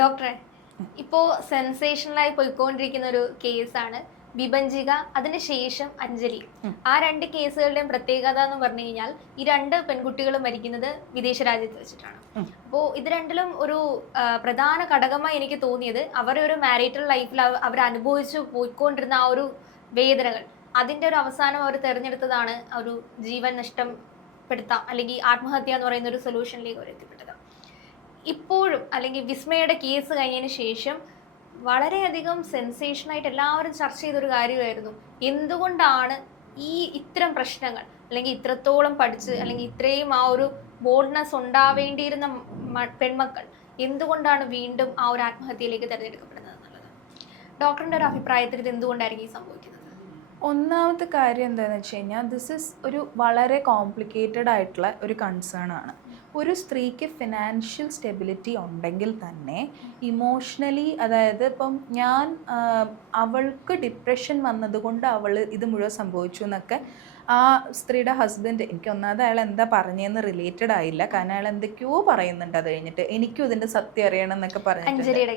ഡോക്ടറെ ഇപ്പോ സെൻസേഷണലായി പോയിക്കൊണ്ടിരിക്കുന്ന ഒരു കേസാണ് വിഭജിക അതിനുശേഷം അഞ്ജലി. ആ രണ്ട് കേസുകളുടെയും പ്രത്യേകത എന്ന് പറഞ്ഞു കഴിഞ്ഞാൽ ഈ രണ്ട് പെൺകുട്ടികളും മരിക്കുന്നത് വിദേശ രാജ്യത്ത് വെച്ചിട്ടാണ്. അപ്പോ അപ്പോൾ ഇത് രണ്ടിലും ഒരു പ്രധാന ഘടകമായി എനിക്ക് തോന്നിയത് അവരുടെ ഒരു മാരിറ്റൽ ലൈഫിൽ അവർ അനുഭവിച്ചു പോയിക്കൊണ്ടിരുന്ന ആ ഒരു വേദനകൾ. അതിന്റെ ഒരു അവസാനം അവർ തിരഞ്ഞെടുത്തതാണ് ഒരു ജീവൻ നഷ്ടപ്പെടുത്താം അല്ലെങ്കിൽ ആത്മഹത്യ എന്ന് പറയുന്ന ഒരു സൊല്യൂഷനിലേക്ക് അവർ എത്തിപ്പെട്ടത് ഇപ്പോഴും അല്ലെങ്കിൽ വിസ്മയുടെ കേസ് കഴിഞ്ഞതിന് ശേഷം വളരെയധികം സെൻസേഷനായിട്ട് എല്ലാവരും ചർച്ച ചെയ്തൊരു കാര്യമായിരുന്നു. എന്തുകൊണ്ടാണ് ഈ ഇത്തരം പ്രശ്നങ്ങൾ? അല്ലെങ്കിൽ ഇത്രത്തോളം പഠിച്ച് അല്ലെങ്കിൽ ഇത്രയും ആ ഒരു ബോൾഡ്നെസ് ഉണ്ടാവേണ്ടിയിരുന്ന പെൺമക്കൾ എന്തുകൊണ്ടാണ് വീണ്ടും ആ ഒരു ആത്മഹത്യയിലേക്ക് തിരഞ്ഞെടുക്കപ്പെടുന്നത് എന്നുള്ളത്? ഡോക്ടറിന്റെ ഒരു അഭിപ്രായത്തിൽ ഇത് എന്തുകൊണ്ടായിരിക്കും ഈ സംഭവിക്കുന്നത്? ഒന്നാമത്തെ കാര്യം എന്താണെന്ന് വെച്ച് കഴിഞ്ഞാൽ ദിസ് ഇസ് ഒരു വളരെ കോംപ്ലിക്കേറ്റഡ് ആയിട്ടുള്ള ഒരു കൺസേൺ ആണ്. ഒരു സ്ത്രീക്ക് ഫിനാൻഷ്യൽ സ്റ്റെബിലിറ്റി ഉണ്ടെങ്കിൽ തന്നെ ഇമോഷണലി അതായത് ഇപ്പം ഞാൻ അവൾക്ക് ഡിപ്രഷൻ വന്നതുകൊണ്ട് അവൾ ഇത് മുഴുവൻ സംഭവിച്ചു എന്നൊക്കെ ആ സ്ത്രീയുടെ ഹസ്ബൻഡ് എനിക്ക് ഒന്നാമത് അയാൾ എന്താ പറഞ്ഞതെന്ന് റിലേറ്റഡ് ആയില്ല. കാരണം അയാൾ എന്തൊക്കെയോ പറയുന്നുണ്ട് അത് കഴിഞ്ഞിട്ട്. എനിക്കും ഇതിന്റെ സത്യം അറിയണം എന്നൊക്കെ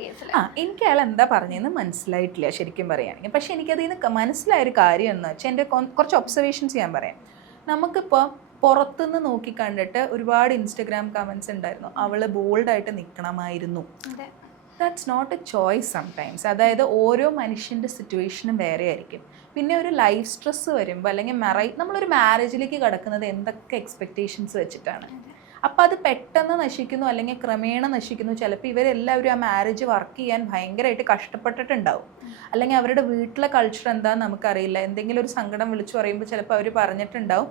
കേസിൽ ആ എനിക്ക് അയാൾ എന്താ പറഞ്ഞതെന്ന് മനസ്സിലായിട്ടില്ല ശരിക്കും പറയുകയാണെങ്കിൽ പക്ഷെ എനിക്കതിൽ നിന്ന് മനസ്സിലായ ഒരു കാര്യം എന്ന് വെച്ചാൽ എന്റെ കുറച്ച് ഒബ്സർവേഷൻസ് ഞാൻ പറയാം. നമുക്കിപ്പോൾ പുറത്തുനിന്ന് നോക്കി കണ്ടിട്ട് ഒരുപാട് ഇൻസ്റ്റഗ്രാം കമൻസ് ഉണ്ടായിരുന്നു. അവൾ ബോൾഡായിട്ട് നിൽക്കണമായിരുന്നു that's not a choice sometimes അതായത് ഓരോ മനുഷ്യന്റെ സിറ്റുവേഷനും വേറെ ആയിരിക്കും. പിന്നെ ഒരു ലൈഫ് സ്ട്രെസ് വരുമ്പോൾ അല്ലെങ്കിൽ മെറൈ നമ്മളൊരു മാരേജിലേക്ക് കിടക്കുന്നത് എന്തൊക്കെ എക്സ്പെക്റ്റേഷൻസ് വെച്ചിട്ടാണ്. അപ്പോൾ അത് പെട്ടെന്ന് നശിക്കുന്നു അല്ലെങ്കിൽ ക്രമേണ നശിക്കുന്നു. ചിലപ്പോൾ ഇവരെല്ലാവരും ആ മാരേജ് വർക്ക് ചെയ്യാൻ ഭയങ്കരമായിട്ട് കഷ്ടപ്പെട്ടിട്ടുണ്ടാവും. അല്ലെങ്കിൽ അവരുടെ വീട്ടിലെ കൾച്ചർ എന്താണെന്ന് നമുക്കറിയില്ല. എന്തെങ്കിലും ഒരു സങ്കടം വിളിച്ചു പറയുമ്പോൾ ചിലപ്പോൾ അവർ പറഞ്ഞിട്ടുണ്ടാവും.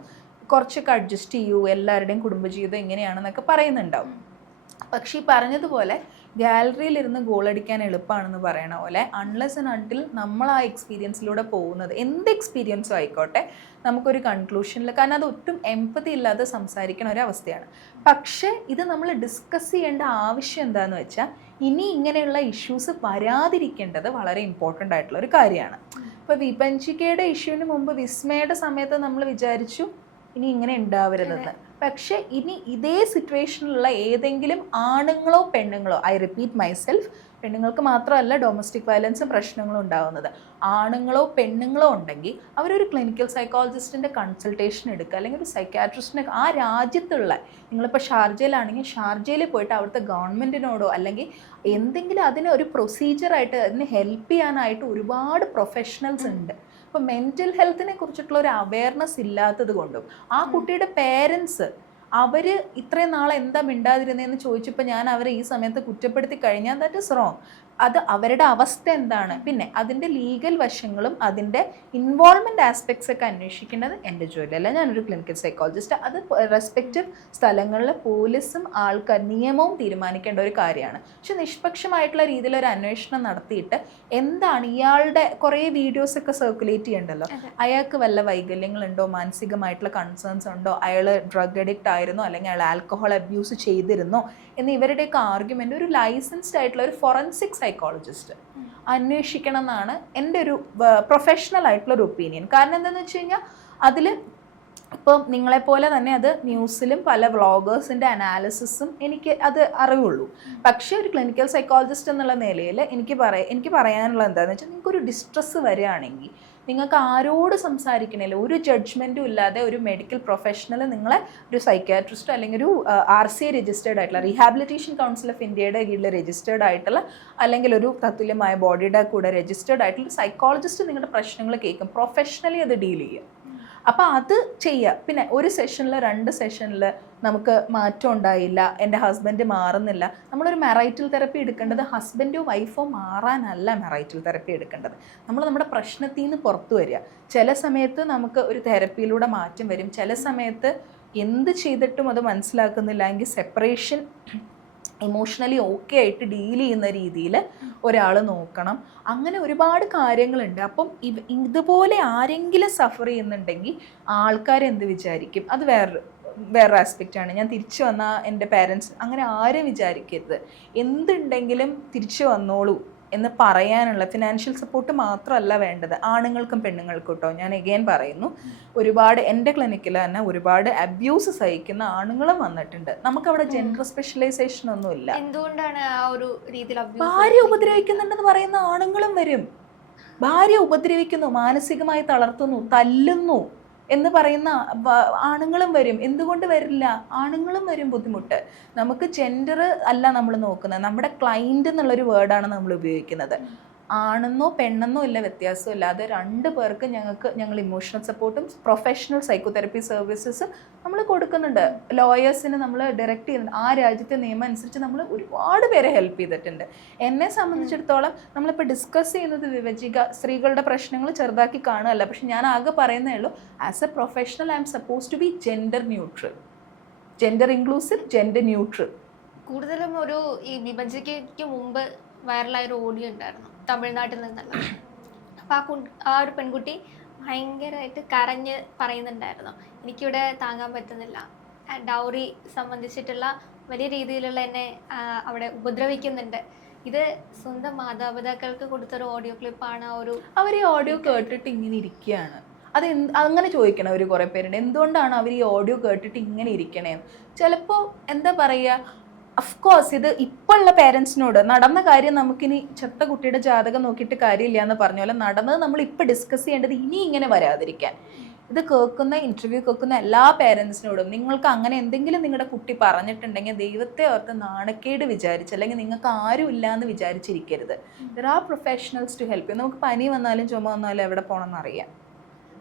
കുറച്ചൊക്കെ അഡ്ജസ്റ്റ് ചെയ്യൂ എല്ലാവരുടെയും കുടുംബജീവിതം എങ്ങനെയാണെന്നൊക്കെ പറയുന്നുണ്ടാവും. പക്ഷേ ഈ പറഞ്ഞതുപോലെ ഗാലറിയിൽ ഇരുന്ന് ഗോൾ അടിക്കാൻ എളുപ്പമാണെന്ന് പറയണ പോലെ അൺലെസ് ആൻഡ് അൺടിൽ നമ്മൾ ആ എക്സ്പീരിയൻസിലൂടെ പോകുന്നത് എന്ത് എക്സ്പീരിയൻസും ആയിക്കോട്ടെ നമുക്കൊരു കൺക്ലൂഷനിൽ കാരണം അത് ഒട്ടും എമ്പതി ഇല്ലാതെ സംസാരിക്കണ ഒരു അവസ്ഥയാണ്. പക്ഷേ ഇത് നമ്മൾ ഡിസ്കസ് ചെയ്യേണ്ട ആവശ്യം എന്താണെന്ന് വെച്ചാൽ ഇനി ഇങ്ങനെയുള്ള ഇഷ്യൂസ് വരാതിരിക്കേണ്ടത് വളരെ ഇമ്പോർട്ടന്റ് ആയിട്ടുള്ള ഒരു കാര്യമാണ്. ഇപ്പോൾ വിപഞ്ചികയുടെ ഇഷ്യൂവിന് മുമ്പ് വിസ്മയുടെ സമയത്ത് നമ്മൾ വിചാരിച്ചു ഇനി ഇങ്ങനെ ഉണ്ടാവരുതെന്ന്. പക്ഷെ ഇനി ഇതേ സിറ്റുവേഷനിലുള്ള ഏതെങ്കിലും ആണുങ്ങളോ പെണ്ണുങ്ങളോ ഐ റിപ്പീറ്റ് മൈസെൽഫ് പെണ്ണുങ്ങൾക്ക് മാത്രമല്ല ഡൊമസ്റ്റിക് വയലൻസും പ്രശ്നങ്ങളും ഉണ്ടാകുന്നത് ആണുങ്ങളോ പെണ്ണുങ്ങളോ ഉണ്ടെങ്കിൽ അവരൊരു ക്ലിനിക്കൽ സൈക്കോളജിസ്റ്റിന്റെ കൺസൾട്ടേഷൻ എടുക്കുക അല്ലെങ്കിൽ ഒരു സൈക്കാട്രിസ്റ്റിനെ ആ രാജ്യത്തുള്ള നിങ്ങളിപ്പോൾ ഷാർജയിലാണെങ്കിൽ ഷാർജയിൽ പോയിട്ട് അവിടുത്തെ ഗവൺമെന്റിനോടോ അല്ലെങ്കിൽ എന്തെങ്കിലും അതിന് ഒരു പ്രൊസീജിയറായിട്ട് അതിന് ഹെൽപ്പ് ചെയ്യാനായിട്ട് ഒരുപാട് പ്രൊഫഷണൽസ് ഉണ്ട്. ഇപ്പോൾ മെന്റൽ ഹെൽത്തിനെ കുറിച്ചിട്ടുള്ള ഒരു അവയർനെസ് ഇല്ലാത്തത് കൊണ്ടും ആ കുട്ടിയുടെ പേരൻസ് അവർ ഇത്രയും നാളെ എന്താ മിണ്ടാതിരുന്നതെന്ന് ചോദിച്ചപ്പോൾ ഞാൻ അവരെ ഈ സമയത്ത് കുറ്റപ്പെടുത്തി കഴിഞ്ഞാൽ ദാറ്റ് ഇസ് റോങ് അത് അവരുടെ അവസ്ഥ എന്താണ്? പിന്നെ അതിന്റെ ലീഗൽ വശങ്ങളും അതിന്റെ ഇൻവോൾവ്മെന്റ് ആസ്പെക്ട്സ് ഒക്കെ അന്വേഷിക്കേണ്ടത് എന്റെ ജോലിയല്ല. ഞാനൊരു ക്ലിനിക്കൽ സൈക്കോളജിസ്റ്റ് അത് റെസ്പെക്റ്റീവ് സ്ഥലങ്ങളിലെ പോലീസും ആൾക്കാർ നിയമവും തീരുമാനിക്കേണ്ട ഒരു കാര്യമാണ്. പക്ഷെ നിഷ്പക്ഷമായിട്ടുള്ള രീതിയിൽ ഒരു അന്വേഷണം നടത്തിയിട്ട് എന്താണ് ഇയാളുടെ കുറേ വീഡിയോസ് ഒക്കെ സർക്കുലേറ്റ് ചെയ്യണ്ടല്ലോ? അയാൾക്ക് വല്ല വൈകല്യങ്ങളുണ്ടോ? മാനസികമായിട്ടുള്ള കൺസേൺസ് ഉണ്ടോ? അയാൾ ഡ്രഗ് അഡിക്റ്റ് ആയിരുന്നോ? അല്ലെങ്കിൽ അയാൾ ആൽക്കഹോൾ അബ്യൂസ് ചെയ്തിരുന്നോ? എന്ന് ഇവരുടെയൊക്കെ ആർഗ്യുമെന്റ് ഒരു ലൈസൻസ്ഡ് ആയിട്ടുള്ള ഒരു ഫോറൻസിക് സൈക്കോളജിസ്റ്റ് അന്വേഷിക്കണം എന്നാണ് എന്റെ ഒരു പ്രൊഫഷണൽ ആയിട്ടുള്ള ഒരു ഒപ്പീനിയൻ കാരണം എന്താണെന്ന് വെച്ച് കഴിഞ്ഞാൽ അതിൽ ഇപ്പം നിങ്ങളെപ്പോലെ തന്നെ അത് ന്യൂസിലും പല വ്ളോഗേഴ്സിന്റെ അനാലിസിസും എനിക്ക് അത് അറിവുള്ളൂ. പക്ഷേ ഒരു ക്ലിനിക്കൽ സൈക്കോളജിസ്റ്റ് എന്നുള്ള നിലയിൽ എനിക്ക് പറയാ എനിക്ക് പറയാനുള്ള എന്താണെന്ന് വെച്ചാൽ നിങ്ങൾക്കൊരു ഡിസ്ട്രെസ് വരികയാണെങ്കിൽ നിങ്ങൾക്ക് ആരോട് സംസാരിക്കണില്ല ഒരു ജഡ്ജ്മെന്റും ഇല്ലാതെ ഒരു മെഡിക്കൽ പ്രൊഫഷണൽ നിങ്ങളെ ഒരു സൈക്കാട്രിസ്റ്റോ അല്ലെങ്കിൽ ഒരു ആർ സി രജിസ്റ്റേർഡ് ആയിട്ടുള്ള റീഹാബിലിറ്റേഷൻ കൗൺസിൽ ഓഫ് ഇന്ത്യയുടെ കീഴിൽ രജിസ്റ്റേർഡ് ആയിട്ടുള്ള അല്ലെങ്കിൽ ഒരു തത്തുല്യമായ ബോഡിയുടെ കൂടെ രജിസ്റ്റേർഡ് ആയിട്ടുള്ള സൈക്കോളജിസ്റ്റ് നിങ്ങളുടെ പ്രശ്നങ്ങൾ കേൾക്കും. പ്രൊഫഷണലി അത് ഡീൽ ചെയ്യും. അപ്പോൾ അത് ചെയ്യുക പിന്നെ ഒരു സെഷനിൽ രണ്ട് സെഷനിൽ നമുക്ക് മാറ്റം ഉണ്ടായില്ല. എന്റെ ഹസ്ബൻഡ് മാറുന്നില്ല. നമ്മളൊരു മെറൈറ്റൽ തെറപ്പി എടുക്കേണ്ടത് ഹസ്ബൻഡോ വൈഫോ മാറാനല്ല മെറൈറ്റൽ തെറപ്പി എടുക്കേണ്ടത്. നമ്മൾ നമ്മുടെ പ്രശ്നത്തിൽ നിന്ന് പുറത്തു വരിക. ചില സമയത്ത് നമുക്ക് ഒരു തെറപ്പിയിലൂടെ മാറ്റം വരും. ചില സമയത്ത് എന്ത് ചെയ്തിട്ടും അത് മനസ്സിലാക്കുന്നില്ല. എങ്കിൽ സെപ്പറേഷൻ ഇമോഷണലി ഓക്കെ ആയിട്ട് ഡീൽ ചെയ്യുന്ന രീതിയിൽ ഒരാൾ നോക്കണം. അങ്ങനെ ഒരുപാട് കാര്യങ്ങളുണ്ട്. അപ്പം ഇതുപോലെ ആരെങ്കിലും സഫർ ചെയ്യുന്നുണ്ടെങ്കിൽ ആൾക്കാരെന്ത് വിചാരിക്കും? അത് വേറെ വേറെ ആസ്പെക്റ്റ് ആണ്. ഞാൻ തിരിച്ചു വന്ന എന്റെ പേരൻസ് അങ്ങനെ ആരും വിചാരിക്കരുത്. എന്തുണ്ടെങ്കിലും തിരിച്ചു വന്നോളൂ. എന്ന് പറയാനുള്ള ഫിനാൻഷ്യൽ സപ്പോർട്ട് മാത്രമല്ല വേണ്ടത്. ആണുങ്ങൾക്കും പെണ്ണുങ്ങൾക്കും കേട്ടോ ഞാൻ എഗെയിൻ പറയുന്നു. ഒരുപാട് എന്റെ ക്ലിനിക്കിൽ തന്നെ ഒരുപാട് അബ്യൂസ് സഹിക്കുന്ന ആണുങ്ങളും വന്നിട്ടുണ്ട്. നമുക്കവിടെ ജെൻഡർ സ്പെഷ്യലൈസേഷൻ ഒന്നും ഇല്ല. എന്തുകൊണ്ടാണ് ആ ഒരു രീതിയിൽ ഭാര്യ ഉപദ്രവിക്കുന്നുണ്ടെന്ന് പറയുന്ന ആണുങ്ങളും വരും. ഭാര്യ ഉപദ്രവിക്കുന്നു മാനസികമായി തളർത്തുന്നു തല്ലുന്നു. എന്ന് പറയുന്ന ആണുങ്ങളും വരും. എന്തുകൊണ്ട് വരില്ല? ആണുങ്ങളും വരും ബുദ്ധിമുട്ട്. നമുക്ക് ജെൻഡർ അല്ല നമ്മൾ നോക്കുന്നത്. നമ്മുടെ ക്ലൈന്റ് എന്നുള്ളൊരു വേർഡാണ് നമ്മൾ ഉപയോഗിക്കുന്നത്. ആണെന്നോ പെണ്ണെന്നോ ഇല്ല വ്യത്യാസമില്ല. അത് രണ്ട് പേർക്ക് ഞങ്ങൾക്ക് ഞങ്ങൾ ഇമോഷണൽ സപ്പോർട്ടും പ്രൊഫഷണൽ സൈക്കോതെറപ്പി സർവീസസ് നമ്മൾ കൊടുക്കുന്നുണ്ട്. ലോയേഴ്സിന് നമ്മൾ ഡയറക്റ്റ് ചെയ്യുന്നുണ്ട്. ആ രാജ്യത്തെ നിയമം അനുസരിച്ച് നമ്മൾ ഒരുപാട് പേരെ ഹെൽപ്പ് ചെയ്തിട്ടുണ്ട്. എന്നെ സംബന്ധിച്ചിടത്തോളം നമ്മളിപ്പോൾ ഡിസ്കസ് ചെയ്യുന്നത് വിവജിക സ്ത്രീകളുടെ പ്രശ്നങ്ങൾ ചെറുതാക്കി കാണുകയല്ല. പക്ഷെ ഞാൻ ആകെ പറയുന്നേ ഉള്ളൂ as a professional I'm suppose to be gender neutral gender inclusive gender neutral കൂടുതലും ഒരു ഈ വിഭജിക്കയ്ക്ക് മുമ്പ് വൈറലായ ഒരു ഓഡിയോ ഉണ്ടായിരുന്നു തമിഴ്നാട്ടിൽ നിന്നല്ല. അപ്പോൾ ആ കു ആ ഒരു പെൺകുട്ടി ഭയങ്കരമായിട്ട് കരഞ്ഞ് പറയുന്നുണ്ടായിരുന്നു എനിക്കിവിടെ താങ്ങാൻ പറ്റുന്നില്ല. ഡൗറി സംബന്ധിച്ചിട്ടുള്ള വലിയ രീതിയിലുള്ള എന്നെ അവിടെ ഉപദ്രവിക്കുന്നുണ്ട്. ഇത് സ്വന്തം മാതാപിതാക്കൾക്ക് കൊടുത്തൊരു ഓഡിയോ ക്ലിപ്പാണ് ആ ഒരു അവർ ഈ ഓഡിയോ കേട്ടിട്ട് ഇങ്ങനെ ഇരിക്കുകയാണ്. അത് അങ്ങനെ ചോദിക്കണം അവർ കുറേ പേരുണ്ട്. എന്തുകൊണ്ടാണ് അവർ ഈ ഓഡിയോ കേട്ടിട്ട് ഇങ്ങനെ ഇരിക്കണേ? ചിലപ്പോൾ എന്താ പറയുക അഫ്കോഴ്സ് ഇത് ഇപ്പോൾ ഉള്ള പേരൻസിനോട് നടന്ന കാര്യം നമുക്കിനി ചെത്ത കുട്ടിയുടെ ജാതകം നോക്കിയിട്ട് കാര്യമില്ല എന്ന് പറഞ്ഞ പോലെ നടന്നത് നമ്മൾ ഇപ്പോൾ ഡിസ്കസ് ചെയ്യേണ്ടത് ഇനി ഇങ്ങനെ വരാതിരിക്കാൻ. ഇത് കേൾക്കുന്ന ഇന്റർവ്യൂ കേൾക്കുന്ന എല്ലാ പേരൻസിനോടും നിങ്ങൾക്ക് അങ്ങനെ എന്തെങ്കിലും നിങ്ങളുടെ കുട്ടി പറഞ്ഞിട്ടുണ്ടെങ്കിൽ ദൈവത്തെ ഓർത്ത് നാണക്കേട് വിചാരിച്ച് അല്ലെങ്കിൽ നിങ്ങൾക്ക് ആരും ഇല്ല എന്ന് വിചാരിച്ചിരിക്കരുത്. There are professionals to help you നമുക്ക് പനി വന്നാലും ചുമ വന്നാലും എവിടെ പോകണമെന്ന് അറിയാം.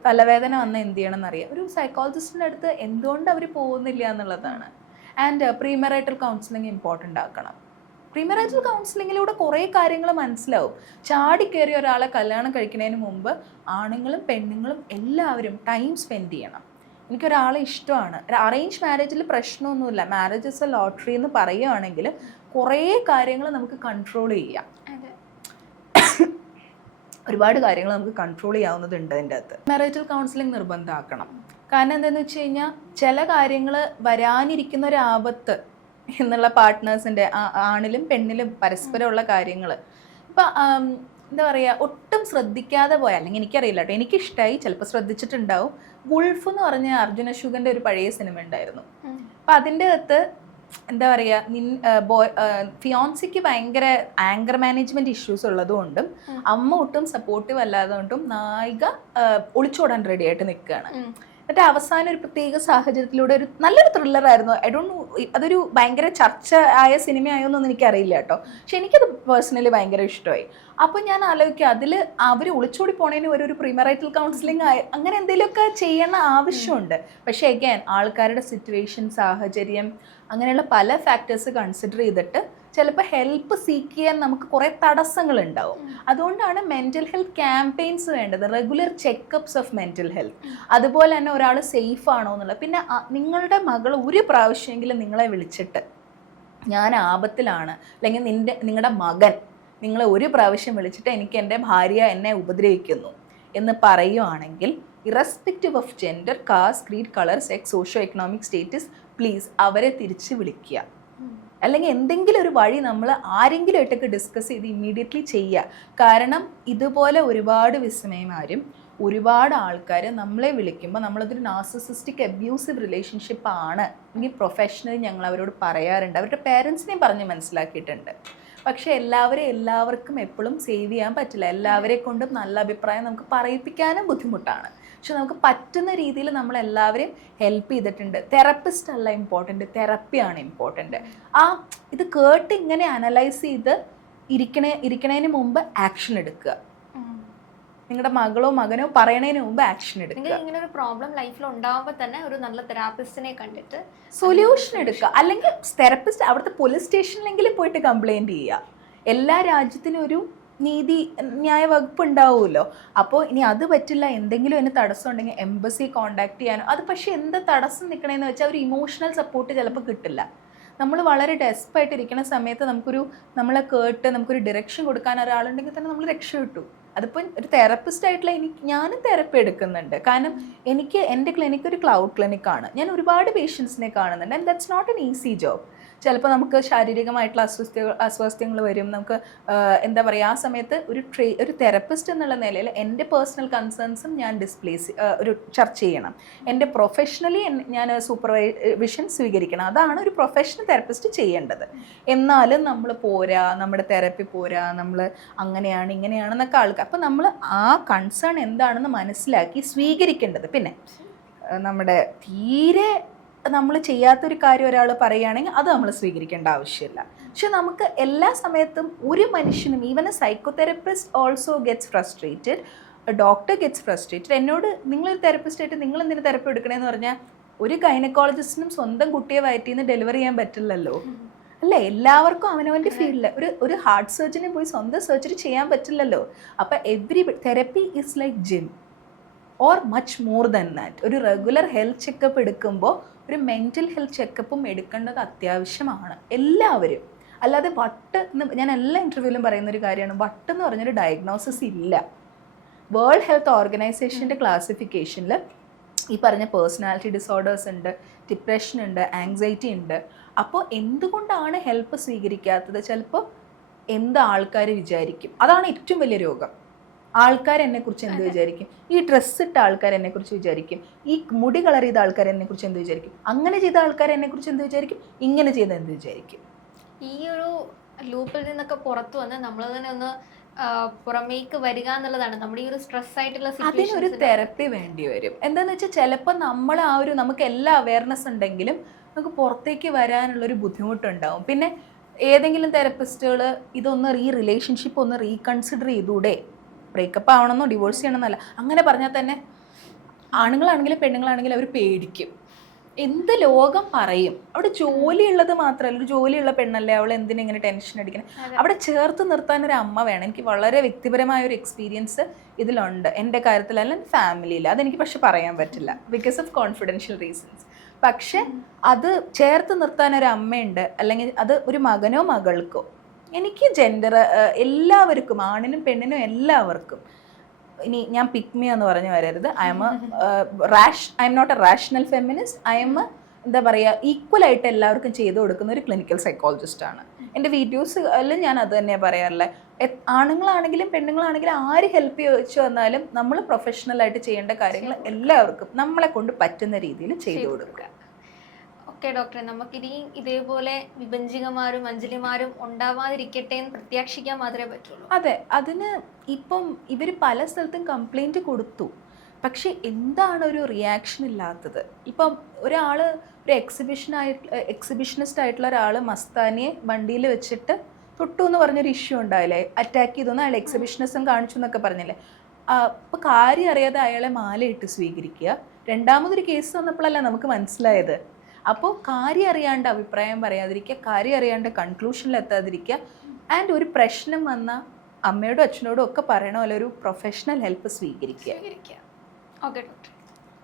തലവേദന വന്നാൽ എന്ത് ചെയ്യണമെന്ന് അറിയാം. ഒരു സൈക്കോളജിസ്റ്റിന്റെ അടുത്ത് എന്തുകൊണ്ട് അവർ പോകുന്നില്ല എന്നുള്ളതാണ്. ആൻഡ് പ്രീമറൈറ്റൽ കൗൺസിലിംഗ് ഇമ്പോർട്ടന്റ് ആക്കണം. പ്രീമറൈറ്റൽ കൗൺസിലിങ്ങിലൂടെ കുറേ കാര്യങ്ങൾ മനസ്സിലാവും. ചാടിക്കേറിയ ഒരാളെ കല്യാണം കഴിക്കുന്നതിന് മുമ്പ് ആണുങ്ങളും പെണ്ണുങ്ങളും എല്ലാവരും ടൈം സ്പെൻഡ് ചെയ്യണം. എനിക്കൊരാളെ ഇഷ്ടമാണ്. അറേഞ്ച് മാരേജിൽ പ്രശ്നമൊന്നുമില്ല. മാരേജ് ഇസ് എ ലോട്ടറി എന്ന് പറയുകയാണെങ്കിൽ കുറേ കാര്യങ്ങൾ നമുക്ക് കൺട്രോൾ ചെയ്യാം. ഒരുപാട് കാര്യങ്ങൾ നമുക്ക് കൺട്രോൾ ചെയ്യാവുന്നതുണ്ട് അതിന്റെ അകത്ത്. മാരേജൽ കൗൺസിലിംഗ് നിർബന്ധമാക്കണം. കാരണം എന്താണെന്ന് വെച്ച് കഴിഞ്ഞാൽ ചില കാര്യങ്ങൾ വരാനിരിക്കുന്ന ഒരു ആപത്ത് എന്നുള്ള പാർട്ട്നേഴ്സിന്റെ ആണിലും പെണ്ണിലും പരസ്പരമുള്ള കാര്യങ്ങൾ ഇപ്പം എന്താ പറയുക ഒട്ടും ശ്രദ്ധിക്കാതെ പോയ അല്ലെങ്കിൽ എനിക്കറിയില്ല കേട്ടോ എനിക്കിഷ്ടമായി ചിലപ്പോൾ ശ്രദ്ധിച്ചിട്ടുണ്ടാവും. വുൾഫ് എന്ന് പറഞ്ഞ അർജുന അശോകന്റെ ഒരു പഴയ സിനിമ ഉണ്ടായിരുന്നു. അപ്പം അതിന്റെ അകത്ത് എന്താ പറയുക നിൻ ബോയ് ഫിയോൺസിക്ക് ഭയങ്കര ആങ്കർ മാനേജ്മെന്റ് ഇഷ്യൂസ് ഉള്ളതുകൊണ്ടും അമ്മ ഒട്ടും സപ്പോർട്ടീവ് അല്ലാതുകൊണ്ടും നായിക ഒളിച്ചോടാൻ റെഡി ആയിട്ട് നിൽക്കുകയാണ്. എന്നിട്ട് അവസാനം ഒരു പ്രത്യേക സാഹചര്യത്തിലൂടെ ഒരു നല്ലൊരു ത്രില്ലർ ആയിരുന്നു. ഐ ഡോണ്ട് അതൊരു ഭയങ്കര ചർച്ച ആയ സിനിമ എന്നൊന്നും എനിക്കറിയില്ല കേട്ടോ. പക്ഷെ എനിക്കത് പേഴ്സണലി ഭയങ്കര ഇഷ്ടമായി. അപ്പോൾ ഞാൻ ആലോചിക്കുക അതിൽ അവർ ഒളിച്ചോടി പോണതിന് ഒരു ഒരു പ്രീമറൈറ്റൽ കൗൺസിലിംഗ് ആയ അങ്ങനെ എന്തെങ്കിലുമൊക്കെ ചെയ്യണ ആവശ്യമുണ്ട്. പക്ഷേ അഗൈൻ ആൾക്കാരുടെ സിറ്റുവേഷൻ സാഹചര്യം അങ്ങനെയുള്ള പല ഫാക്ടേഴ്സ് കൺസിഡർ ചെയ്തിട്ട് ചിലപ്പോൾ ഹെൽപ്പ് സീക്ക് ചെയ്യാൻ നമുക്ക് കുറേ തടസ്സങ്ങൾ ഉണ്ടാവും അതുകൊണ്ടാണ് മെന്റൽ ഹെൽത്ത് ക്യാമ്പയിൻസ് വേണ്ടത്. Regular checkups of mental health അതുപോലെ തന്നെ ഒരാൾ സേഫ് ആണോ എന്നുള്ളത്. പിന്നെ നിങ്ങളുടെ മകൾ ഒരു പ്രാവശ്യമെങ്കിലും നിങ്ങളെ വിളിച്ചിട്ട് ഞാൻ ആപത്തിലാണ്. അല്ലെങ്കിൽ നിന്റെ നിങ്ങളുടെ മകൻ നിങ്ങളെ ഒരു പ്രാവശ്യം വിളിച്ചിട്ട് എനിക്ക് എന്റെ ഭാര്യ എന്നെ ഉപദ്രവിക്കുന്നു. എന്ന് പറയുവാണെങ്കിൽ irrespective of gender caste creed colour sex socio economic status please അവരെ തിരിച്ച് വിളിക്കുക. അല്ലെങ്കിൽ എന്തെങ്കിലും ഒരു വഴി നമ്മൾ ആരെങ്കിലും ആയിട്ടൊക്കെ ഡിസ്കസ് ചെയ്ത് ഇമ്മീഡിയറ്റ്ലി ചെയ്യുക. കാരണം ഇതുപോലെ ഒരുപാട് വിസ്മയമാരും ഒരുപാട് ആൾക്കാർ നമ്മളെ വിളിക്കുമ്പോൾ നമ്മളതൊരു നാർസിസിസ്റ്റിക് അബ്യൂസീവ് റിലേഷൻഷിപ്പ് ആണ്. എങ്കിൽ പ്രൊഫഷണലി ഞങ്ങൾ അവരോട് പറയാറുണ്ട്. അവരുടെ പേരൻസിനെയും പറഞ്ഞ് മനസ്സിലാക്കിയിട്ടുണ്ട്. പക്ഷേ എല്ലാവരെയും എല്ലാവർക്കും എപ്പോഴും സേവ് ചെയ്യാൻ പറ്റില്ല. എല്ലാവരെ കൊണ്ടും നല്ല അഭിപ്രായം നമുക്ക് പറയിപ്പിക്കാനും ബുദ്ധിമുട്ടാണ്. പക്ഷെ നമുക്ക് പറ്റുന്ന രീതിയിൽ നമ്മൾ എല്ലാവരെയും ഹെൽപ്പ് ചെയ്തിട്ടുണ്ട്. തെറപ്പിസ്റ്റ് അല്ല ഇമ്പോർട്ടന്റ് തെറപ്പിയാണ് ഇമ്പോർട്ടന്റ് ആ ഇത് കേട്ട് ഇങ്ങനെ അനലൈസ് ചെയ്ത് ഇരിക്കണേ ഇരിക്കണതിന് മുമ്പ് ആക്ഷൻ എടുക്കുക. നിങ്ങളുടെ മകളോ മകനോ പറയണതിന് മുമ്പ് ആക്ഷൻ എടുക്കുക. ഇങ്ങനെ ഒരു പ്രോബ്ലം ലൈഫിൽ ഉണ്ടാവുമ്പോൾ തന്നെ ഒരു നല്ല തെറാപ്പിസ്റ്റിനെ കണ്ടിട്ട് സൊല്യൂഷൻ എടുക്കുക. അല്ലെങ്കിൽ തെറപ്പിസ്റ്റ് അവിടുത്തെ പോലീസ് സ്റ്റേഷനിലെങ്കിലും പോയിട്ട് കംപ്ലൈന്റ് ചെയ്യുക. എല്ലാ രാജ്യത്തിനും ഒരു നീതി ന്യായ വകുപ്പ് ഉണ്ടാവുമല്ലോ. അപ്പോൾ ഇനി അത് പറ്റില്ല എന്തെങ്കിലും അതിന് തടസ്സം ഉണ്ടെങ്കിൽ എംബസി കോണ്ടാക്ട് ചെയ്യാനോ അത് പക്ഷേ എന്ത് തടസ്സം നിൽക്കണമെന്ന് വെച്ചാൽ ഒരു ഇമോഷണൽ സപ്പോർട്ട് ചിലപ്പോൾ കിട്ടില്ല. നമ്മൾ വളരെ ഡെസ്പായിട്ട് ഇരിക്കുന്ന സമയത്ത് നമുക്കൊരു നമ്മളെ കേട്ട് നമുക്കൊരു ഡിറക്ഷൻ കൊടുക്കാൻ ഒരാളുണ്ടെങ്കിൽ തന്നെ നമ്മൾ രക്ഷ രക്ഷപ്പെട്ടു. അതിപ്പം ഒരു തെറപ്പിസ്റ്റ് ആയിട്ടുള്ള എനിക്ക് ഞാനും തെറപ്പി എടുക്കുന്നുണ്ട്. കാരണം എനിക്ക് എന്റെ ക്ലിനിക്ക് ഒരു ക്ലൗഡ് ക്ലിനിക്കാണ് ഞാൻ ഒരുപാട് പേഷ്യൻസിനെ കാണുന്നുണ്ട്. And that's not an easy job ചിലപ്പോൾ നമുക്ക് ശാരീരികമായിട്ടുള്ള അസ്വസ്ഥ അസ്വാസ്ഥ്യങ്ങൾ വരും. നമുക്ക് എന്താ പറയുക ആ സമയത്ത് ഒരു ട്രേ ഒരു തെറപ്പിസ്റ്റ് എന്നുള്ള നിലയിൽ എന്റെ പേഴ്സണൽ കൺസേൺസും ഞാൻ ഡിസ്പ്ലേസ് ഒരു ചർച്ച ചെയ്യണം. എന്റെ പ്രൊഫഷണലി ഞാൻ സൂപ്പർവൈഷൻ സ്വീകരിക്കണം. അതാണ് ഒരു പ്രൊഫഷണൽ തെറപ്പിസ്റ്റ് ചെയ്യേണ്ടത്. എന്നാലും നമ്മൾ പോരാ നമ്മുടെ തെറപ്പി പോരാ നമ്മൾ അങ്ങനെയാണ് ഇങ്ങനെയാണെന്നൊക്കെ ആൾക്കാർ അപ്പം നമ്മൾ ആ കൺസേൺ എന്താണെന്ന് മനസ്സിലാക്കി സ്വീകരിക്കേണ്ടത്. പിന്നെ നമ്മുടെ തീരെ നമ്മൾ ചെയ്യാത്തൊരു കാര്യം ഒരാൾ പറയുകയാണെങ്കിൽ അത് നമ്മൾ സ്വീകരിക്കേണ്ട ആവശ്യമില്ല. പക്ഷെ നമുക്ക് എല്ലാ സമയത്തും ഒരു മനുഷ്യനും even a psychotherapist also gets frustrated doctor gets frustrated എന്നോട് നിങ്ങളൊരു തെറപ്പിസ്റ്റ് ആയിട്ട് നിങ്ങൾ എന്തിനു തെറപ്പി എടുക്കണേന്ന് പറഞ്ഞാൽ ഒരു ഗൈനക്കോളജിസ്റ്റിനും സ്വന്തം കുട്ടിയെ വയറ്റിൽ നിന്ന് ഡെലിവർ ചെയ്യാൻ പറ്റില്ലല്ലോ. അല്ലേ? എല്ലാവർക്കും അവനവന്റെ ഫീൽഡിൽ ഒരു ഒരു ഹാർട്ട് സർജറി പോയി സ്വന്തം സർജറി ചെയ്യാൻ പറ്റില്ലല്ലോ. അപ്പം every therapy is like gym or much more than that ഒരു റെഗുലർ ഹെൽത്ത് ചെക്കപ്പ് എടുക്കുമ്പോൾ ഒരു മെന്റൽ ഹെൽത്ത് ചെക്കപ്പും എടുക്കേണ്ടത് അത്യാവശ്യമാണ്. എല്ലാവരും. അല്ലാതെ വട്ട് എന്ന് ഞാൻ എല്ലാ ഇന്റർവ്യൂവിലും പറയുന്ന ഒരു കാര്യമാണ്. വട്ട് എന്ന് പറഞ്ഞൊരു ഡയഗ്നോസിസ് ഇല്ല. വേൾഡ് ഹെൽത്ത് ഓർഗനൈസേഷന്റെ ക്ലാസിഫിക്കേഷനിൽ ഈ പറഞ്ഞ പേഴ്സണാലിറ്റി ഡിസോർഡേഴ്സ് ഉണ്ട് ഡിപ്രഷൻ ഉണ്ട് ആങ്സൈറ്റി ഉണ്ട്. അപ്പോൾ എന്തുകൊണ്ടാണ് ഹെൽപ്പ് സ്വീകരിക്കാത്തത്? ചിലപ്പോൾ എന്ത് ആൾക്കാർ വിചാരിക്കും? അതാണ് ഏറ്റവും വലിയ രോഗം. ആൾക്കാർ എന്നെക്കുറിച്ച് എന്ത് വിചാരിക്കും? ഈ ഡ്രസ്സ് ഇട്ട ആൾക്കാർ എന്നെക്കുറിച്ച് വിചാരിക്കും? ഈ മുടി കളർ ചെയ്ത ആൾക്കാർ എന്നെക്കുറിച്ച് എന്ത് വിചാരിക്കും? അങ്ങനെ ചെയ്ത ആൾക്കാർ എന്നെക്കുറിച്ച് എന്ത് വിചാരിക്കും? ഇങ്ങനെ ചെയ്ത എന്ത് വിചാരിക്കും? ഈ ഒരു ലൂപ്പിൽ നിന്നൊക്കെ പുറത്തു വന്ന് നമ്മൾ തന്നെ ഒന്ന് പുറമേക്ക് വരിക എന്നുള്ളതാണ്. നമ്മുടെ ഈ ഒരു സ്ട്രെസ് ആയിട്ടുള്ള അതിനൊരു തെറപ്പി വേണ്ടി വരും. എന്താന്ന് വെച്ചാൽ ചിലപ്പോൾ നമ്മൾ ആ ഒരു നമുക്ക് എല്ലാ അവയർനെസ് ഉണ്ടെങ്കിലും നമുക്ക് പുറത്തേക്ക് വരാനുള്ളൊരു ബുദ്ധിമുട്ടുണ്ടാവും. പിന്നെ ഏതെങ്കിലും തെറപ്പിസ്റ്റുകൾ ഇതൊന്ന് റീ റിലേഷൻഷിപ്പ് ഒന്ന് റീകൺസിഡർ ചെയ്തൂടെ? ബ്രേക്കപ്പ് ആവണമെന്നോ ഡിവോഴ്സ് ചെയ്യണമെന്നല്ല. അങ്ങനെ പറഞ്ഞാൽ തന്നെ ആണുങ്ങളാണെങ്കിലും പെണ്ണുങ്ങളാണെങ്കിലും അവർ പേടിക്കും. എന്ത് ലോകം പറയും? അവിടെ ജോലിയുള്ളത് മാത്രമല്ല. ഒരു ജോലിയുള്ള പെണ്ണല്ലേ അവൾ എന്തിനാ ഇങ്ങനെ ടെൻഷൻ അടിക്കണം. അവിടെ ചേർത്ത് നിർത്താൻ ഒരു അമ്മ വേണം. എനിക്ക് വളരെ വ്യക്തിപരമായ ഒരു എക്സ്പീരിയൻസ് ഇതിലുണ്ട്. എന്റെ കാര്യത്തിലല്ല ഫാമിലിയിൽ അതെനിക്ക് പക്ഷെ പറയാൻ പറ്റില്ല. ബിക്കോസ് ഓഫ് കോൺഫിഡൻഷ്യൽ റീസൺസ് പക്ഷെ അത് ചേർത്ത് നിർത്താൻ ഒരു അമ്മയുണ്ട്. അല്ലെങ്കിൽ അത് ഒരു മകനോ മകൾക്കോ. എനിക്ക് ജെൻഡർ എല്ലാവർക്കും ആണിനും പെണ്ണിനും എല്ലാവർക്കും ഇനി ഞാൻ പിക്മി എന്ന് പറഞ്ഞു വരരുത്. I am rash I am not a rational feminist I am എന്താ പറയുക ഈക്വൽ ആയിട്ട് എല്ലാവർക്കും ചെയ്തു കൊടുക്കുന്ന ഒരു ക്ലിനിക്കൽ സൈക്കോളജിസ്റ്റ് ആണ്. എന്റെ വീഡിയോസിൽ ഞാൻ അത് തന്നെയാണ് പറയാറുള്ളത് എ- ആണുങ്ങളാണെങ്കിലും പെണ്ണുങ്ങളാണെങ്കിലും ആര് ഹെൽപ്പ് ചോദിച്ചു വന്നാലും നമ്മൾ പ്രൊഫഷണലായിട്ട് ചെയ്യേണ്ട കാര്യങ്ങൾ എല്ലാവർക്കും നമ്മളെ കൊണ്ട് പറ്റുന്ന രീതിയിൽ ചെയ്തു കൊടുക്കുക. ഓക്കെ ഡോക്ടറെ. നമുക്കിനി ഇതേപോലെ വിഭജികമാരും അഞ്ജലിമാരും ഉണ്ടാവാതിരിക്കട്ടെ എന്ന് പ്രത്യാക്ഷിക്കാൻ മാത്രമേ പറ്റുള്ളൂ. അതെ അതിന് ഇപ്പം ഇവർ പല സ്ഥലത്തും കംപ്ലൈന്റ് കൊടുത്തു. പക്ഷേ എന്താണ് ഒരു റിയാക്ഷൻ ഇല്ലാത്തത്? ഇപ്പം ഒരാൾ ഒരു എക്സിബിഷനായിട്ട് എക്സിബിഷനിസ്റ്റ് ആയിട്ടുള്ള ഒരാൾ മസ്താനിയെ വണ്ടിയിൽ വെച്ചിട്ട് തൊട്ടു എന്ന് പറഞ്ഞൊരു ഇഷ്യൂ ഉണ്ടായില്ലേ? അറ്റാക്ക് ചെയ്തു അയാൾ എക്സിബിഷനിസം കാണിച്ചു എന്നൊക്കെ പറഞ്ഞില്ലേ? അപ്പോൾ കാര്യം അറിയാതെ അയാളെ മാലയിട്ട് സ്വീകരിക്കുക. രണ്ടാമതൊരു കേസ് വന്നപ്പോഴല്ല നമുക്ക് മനസ്സിലായത്? അപ്പോൾ കാര്യം അറിയാണ്ട് അഭിപ്രായം പറയാതിരിക്കുക കാര്യം അറിയാണ്ട് കൺക്ലൂഷനിൽ എത്താതിരിക്കുക. ആൻഡ് ഒരു പ്രശ്നം വന്ന അമ്മയോടും അച്ഛനോടും ഒക്കെ പറയണ പോലെ ഒരു പ്രൊഫഷണൽ ഹെൽപ്പ് സ്വീകരിക്കുക. Okay doctor